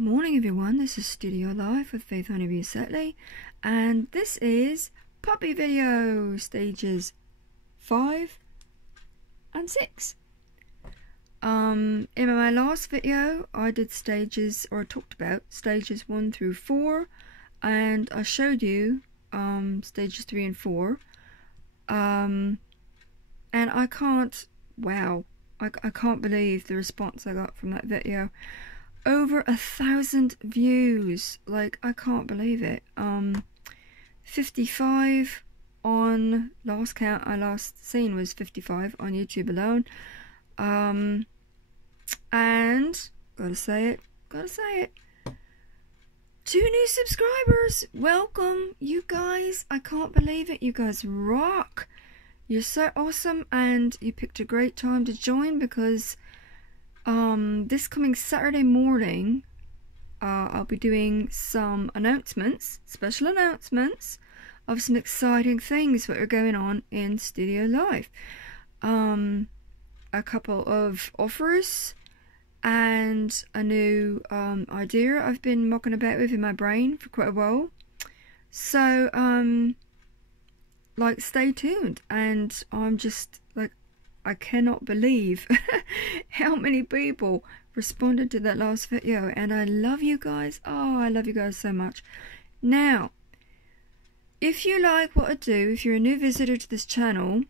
Morning everyone, this is Studiolife with Faith Honeybee Setley, and this is puppy video stages 5 and 6. In my last video I did stages, or talked about stages 1 through 4, and I showed you stages 3 and 4, and I can't believe the response I got from that video. Over 1,000 views, like, I can't believe it. 55 on last count I last seen was 55 on YouTube alone. And gotta say it, 2 new subscribers. Welcome, you guys. I can't believe it. You guys rock. You're so awesome, and you picked a great time to join because this coming Saturday morning, I'll be doing some announcements, special announcements of some exciting things that are going on in Studiolife. A couple of offers and a new idea I've been mucking about with in my brain for quite a while. So, like, stay tuned. And I'm just like, I cannot believe how many people responded to that last video, and I love you guys. Oh, I love you guys so much. Now, if you like what I do, if you're a new visitor to this channel,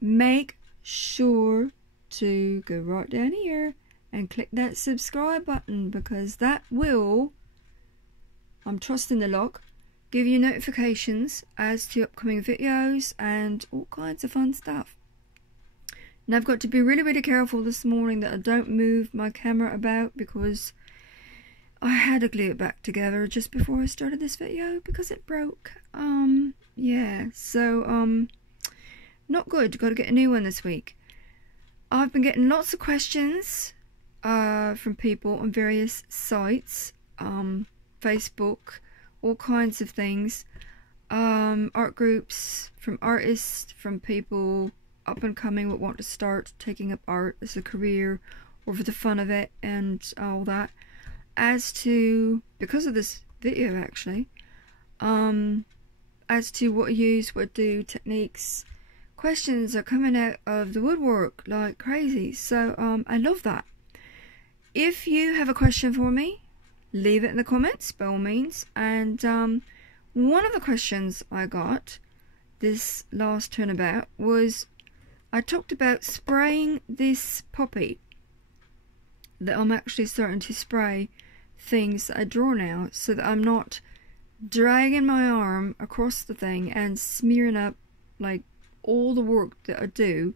make sure to go right down here and click that subscribe button, because that will, I'm trusting the luck, give you notifications as to upcoming videos and all kinds of fun stuff. Now, I've got to be really careful this morning that I don't move my camera about, because I had to glue it back together just before I started this video because it broke. Yeah, so not good. Got to get a new one this week. I've been getting lots of questions from people on various sites, Facebook, all kinds of things, art groups, from artists, from people up and coming would want to start taking up art as a career or for the fun of it and all that, as to, because of this video actually, as to what I use, what I do, techniques. Questions are coming out of the woodwork like crazy, so I love that. If you have a question for me, leave it in the comments by all means. And one of the questions I got this last turnabout was, I talked about spraying this puppy, that I'm actually starting to spray things that I draw now, so that I'm not dragging my arm across the thing and smearing up like all the work that I do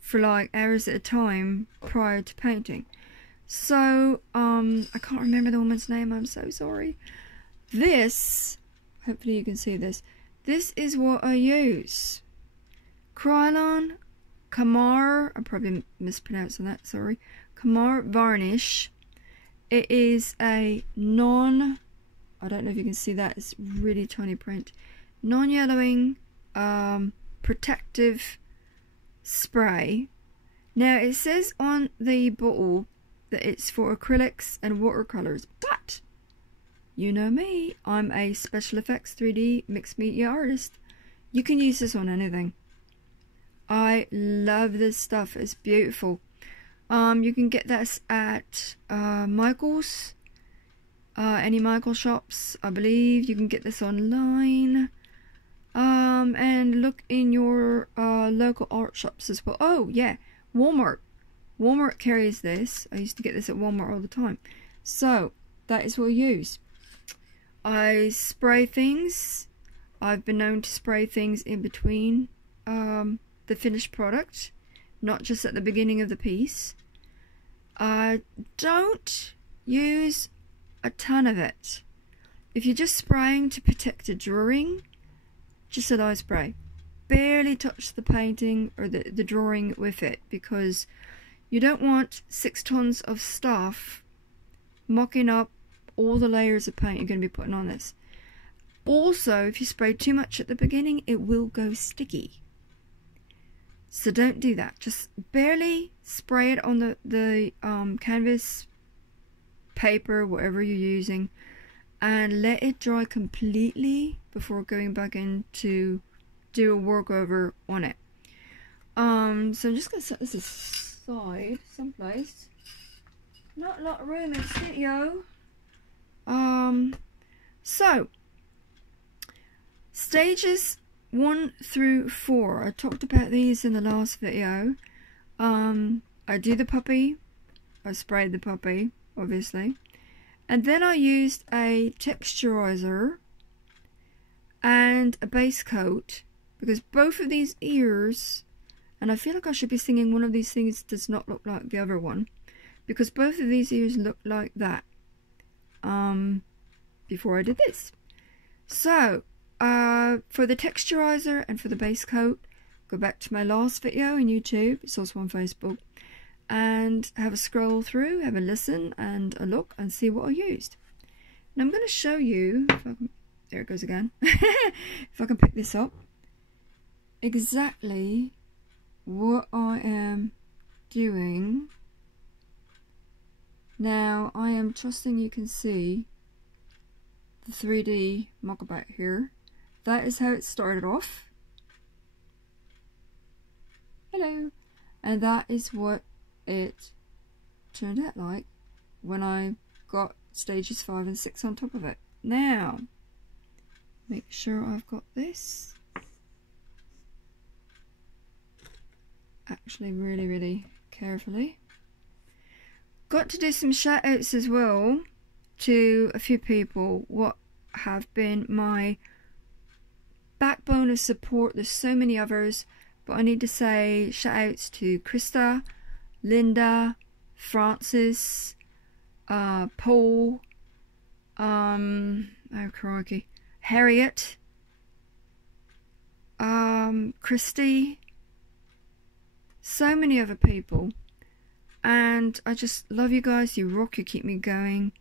for like hours at a time prior to painting. So I can't remember the woman's name, I'm so sorry. This, hopefully you can see this, this is what I use. Krylon Kamar, I'm probably mispronouncing that, sorry. Kamar varnish. It is a I don't know if you can see that, it's really tiny print, non-yellowing protective spray. Now it says on the bottle that it's for acrylics and watercolors, but you know me, I'm a special effects 3D mixed media artist. You can use this on anything. I love this stuff, it's beautiful. You can get this at Michael's, any Michael shops, I believe. You can get this online, and look in your local art shops as well. Oh yeah, Walmart carries this. I used to get this at Walmart all the time. So that is what I use. I spray things. I've been known to spray things in between the finished product, not just at the beginning of the piece. I don't use a ton of it. If you're just spraying to protect a drawing, just a light spray. Barely touch the painting or the drawing with it, because you don't want 6 tons of stuff mucking up all the layers of paint you're going to be putting on this. Also, if you spray too much at the beginning, it will go sticky. So don't do that. Just barely spray it on the canvas paper, whatever you're using, and let it dry completely before going back in to do a work over on it. So I'm just gonna set this aside someplace. Not a lot of room in the studio. So stages 1 through 4. I talked about these in the last video. I do the puppy. I sprayed the puppy, obviously. And then I used a texturizer and a base coat, because both of these ears, and I feel like I should be singing one of these things does not look like the other one, because both of these ears look like that before I did this. So for the texturizer and for the base coat, go back to my last video on YouTube, it's also on Facebook, and have a scroll through, have a listen and a look and see what I used. And I'm going to show you, if I can, there it goes again, if I can pick this up, exactly what I am doing. Now I am trusting you can see the 3D mock-about here. That is how it started off. Hello. And that is what it turned out like when I got stages 5 and 6 on top of it. Now, make sure I've got this actually really carefully. Got to do some shout outs as well to a few people what have been my backbone of support. There's so many others, but I need to say shout outs to Krista, Linda, Francis, Paul, oh crikey, Harriet, Christy, so many other people, and I just love you guys. You rock, you keep me going.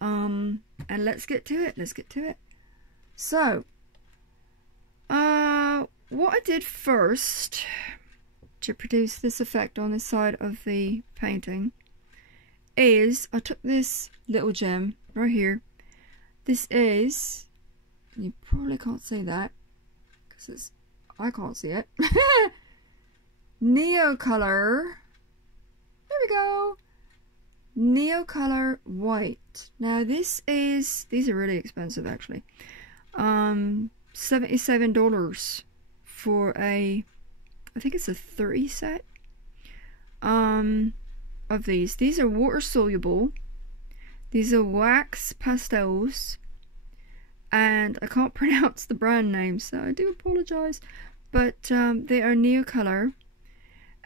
And let's get to it. So what I did first to produce this effect on this side of the painting is I took this little gem right here. This is, you probably can't see that because I can't see it. Neocolor, there we go, Neocolor white. Now these are really expensive actually. $77 for a, I think it's a 30 set of these. These are water soluble. These are wax pastels, and I can't pronounce the brand name, so I do apologize, but they are Neocolor.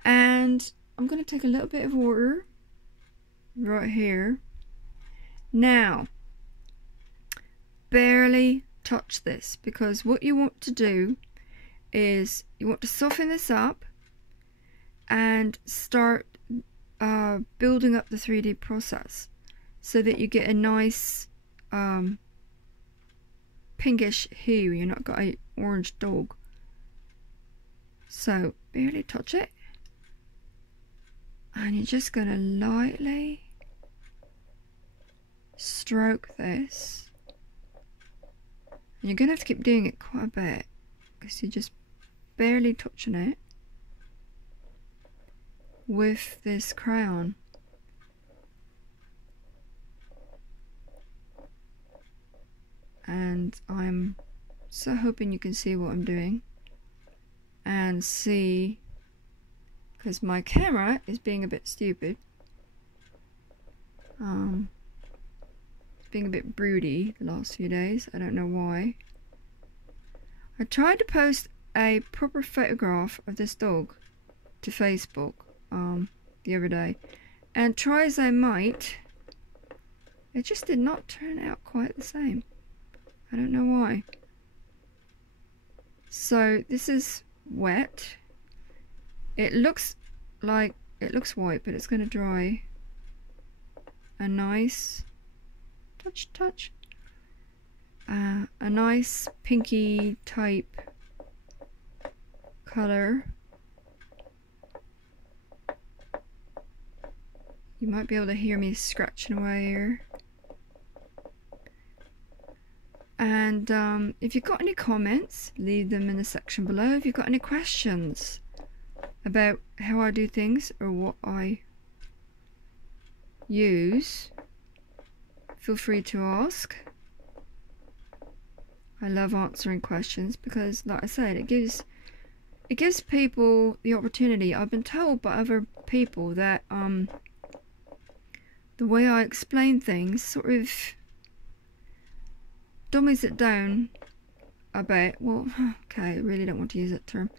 And I'm going to take a little bit of water right here. Now, barely touch this, because what you want to do is you want to soften this up and start building up the 3D process so that you get a nice pinkish hue. You're not got an orange dog. So barely touch it, and you're just going to lightly stroke this, and you're going to have to keep doing it quite a bit because you're just barely touching it with this crayon. And I'm so hoping you can see what I'm doing and see, because my camera is being a bit stupid, being a bit broody the last few days. I don't know why. I tried to post a proper photograph of this dog to Facebook the other day, and try as I might, it just did not turn out quite the same. I don't know why. So this is wet. It looks white, but it's going to dry a nice touch, a nice pinky type color. You might be able to hear me scratching away here. And if you've got any comments, leave them in the section below. If you've got any questions about how I do things or what I use, feel free to ask. I love answering questions because, like I said, it gives people the opportunity. I've been told by other people that the way I explain things sort of dummies it down a bit. Well, okay, I really don't want to use that term.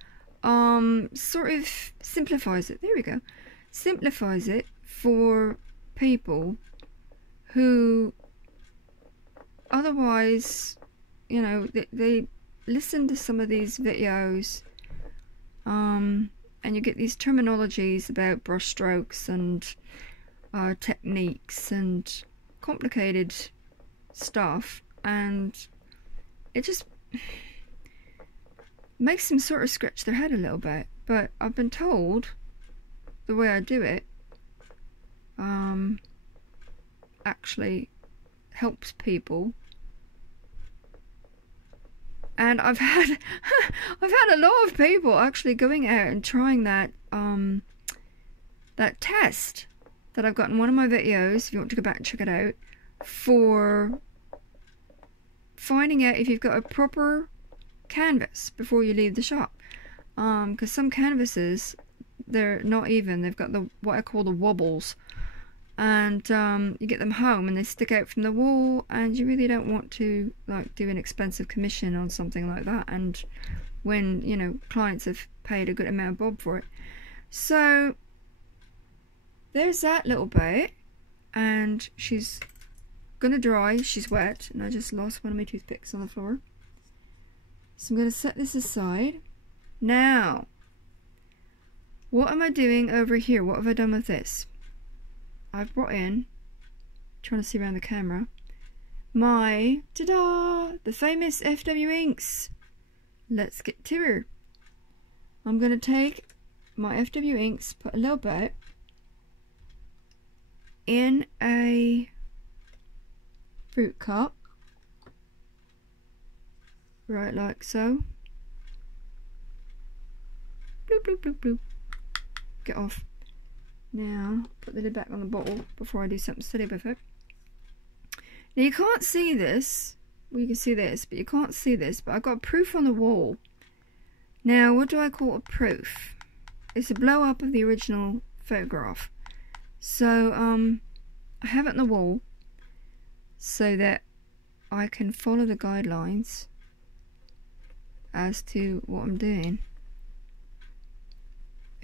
Sort of simplifies it. There we go. Simplifies it for people who otherwise, you know, they listen to some of these videos, and you get these terminologies about brush strokes and techniques and complicated stuff, and it just makes them sort of scratch their head a little bit. But I've been told the way I do it actually helps people, and I've had a lot of people actually going out and trying that that test that I've got in one of my videos, if you want to go back and check it out, for finding out if you've got a proper canvas before you leave the shop. Because some canvases, they're not even, they've got the what I call the wobbles, and you get them home and they stick out from the wall, and you really don't want to like do an expensive commission on something like that, and when, you know, clients have paid a good amount of bob for it. So there's that little bit, and she's gonna dry. She's wet, and I just lost one of my toothpicks on the floor, so I'm gonna set this aside. Now, what am I doing over here? What have I done with this? I've brought in, trying to see around the camera, my, ta-da, the famous FW inks. Let's get to her. I'm going to take my FW inks, put a little bit in a fruit cup, right like so. Bloop, bloop, bloop, bloop. Get off. Now, put the lid back on the bottle before I do something silly with it. Now, you can't see this. Well, you can see this, but you can't see this. But I've got a proof on the wall. Now, what do I call a proof? It's a blow up of the original photograph. So, I have it on the wall so that I can follow the guidelines as to what I'm doing.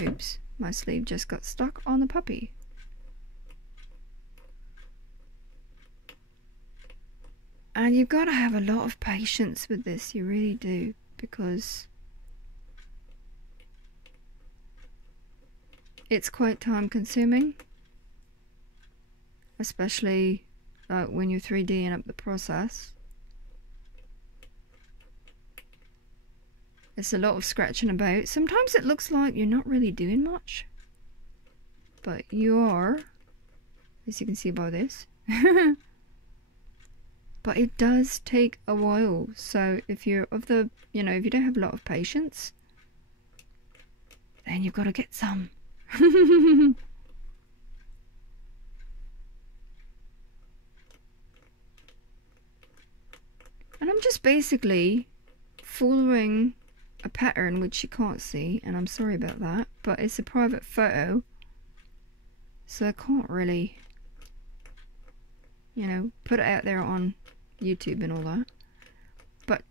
Oops. My sleeve just got stuck on the puppy. And you've got to have a lot of patience with this, you really do, because it's quite time consuming, especially when you're 3D'ing up the process. It's a lot of scratching about. Sometimes it looks like you're not really doing much, but you are, as you can see by this. But it does take a while. So if you're of the, you know, if you don't have a lot of patience, then you've got to get some. And I'm just basically following a pattern which you can't see, and I'm sorry about that, but it's a private photo, so I can't really, you know, put it out there on YouTube and all that. But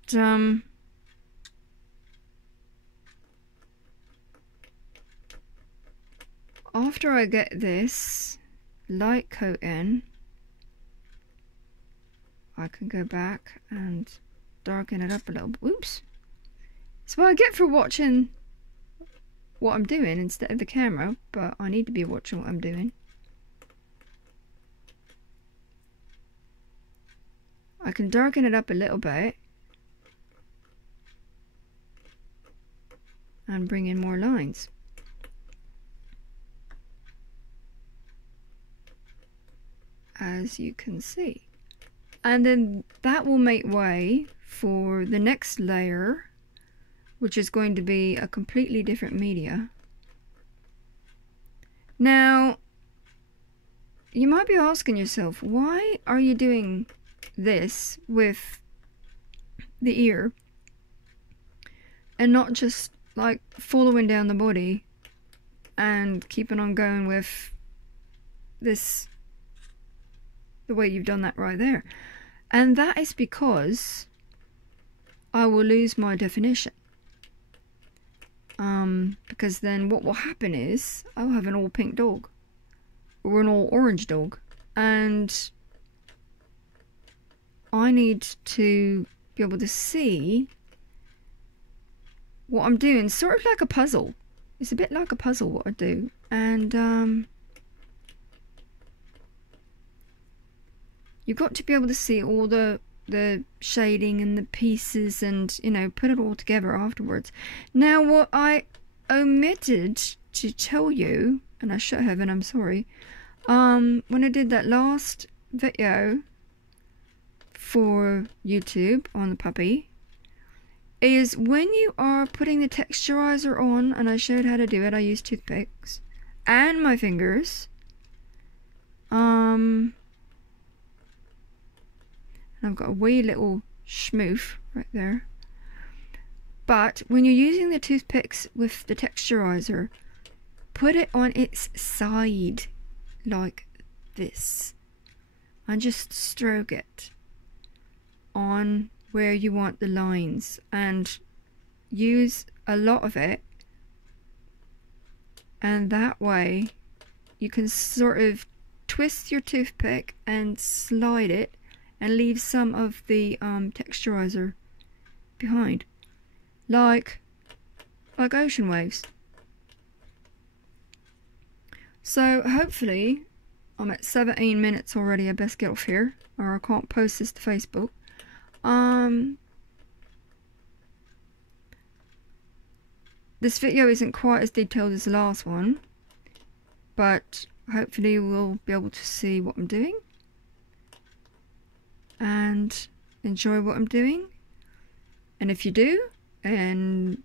after I get this light coat in, I can go back and darken it up a little bit. Oops. It's what I get for watching what I'm doing instead of the camera, but I need to be watching what I'm doing. I can darken it up a little bit and bring in more lines. as you can see. And then that will make way for the next layer, which is going to be a completely different media. Now, you might be asking yourself, why are you doing this with the ear and not just like following down the body and keeping on going with this the way you've done that right there? And that is because I will lose my definition. Because then what will happen is I'll have an all pink dog or an all orange dog, and I need to be able to see what I'm doing, sort of like a puzzle. It's a bit like a puzzle what I do, and you've got to be able to see all the shading and the pieces, and you know, put it all together afterwards. Now, what I omitted to tell you, and I should have, and I'm sorry, when I did that last video for YouTube on the puppy, is when you are putting the texturizer on, and I showed how to do it, I used toothpicks and my fingers, and I've got a wee little schmoof right there. But when you're using the toothpicks with the texturizer, put it on its side like this and just stroke it on where you want the lines, and use a lot of it, and that way you can sort of twist your toothpick and slide it and leave some of the texturizer behind, like ocean waves. So hopefully, I'm at 17 minutes already. I best get off here, or I can't post this to Facebook. This video isn't quite as detailed as the last one, but hopefully we'll be able to see what I'm doing and enjoy what I'm doing. And if you do, and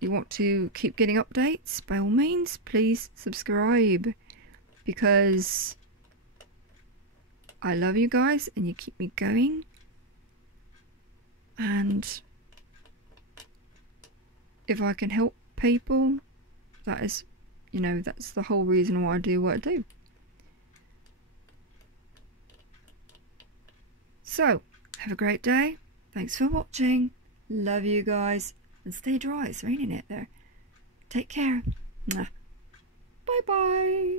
you want to keep getting updates, by all means, please subscribe, because I love you guys and you keep me going. And if I can help people, that is, you know, that's the whole reason why I do what I do. So, have a great day. Thanks for watching. Love you guys. And stay dry. It's raining out there. Take care. Bye bye.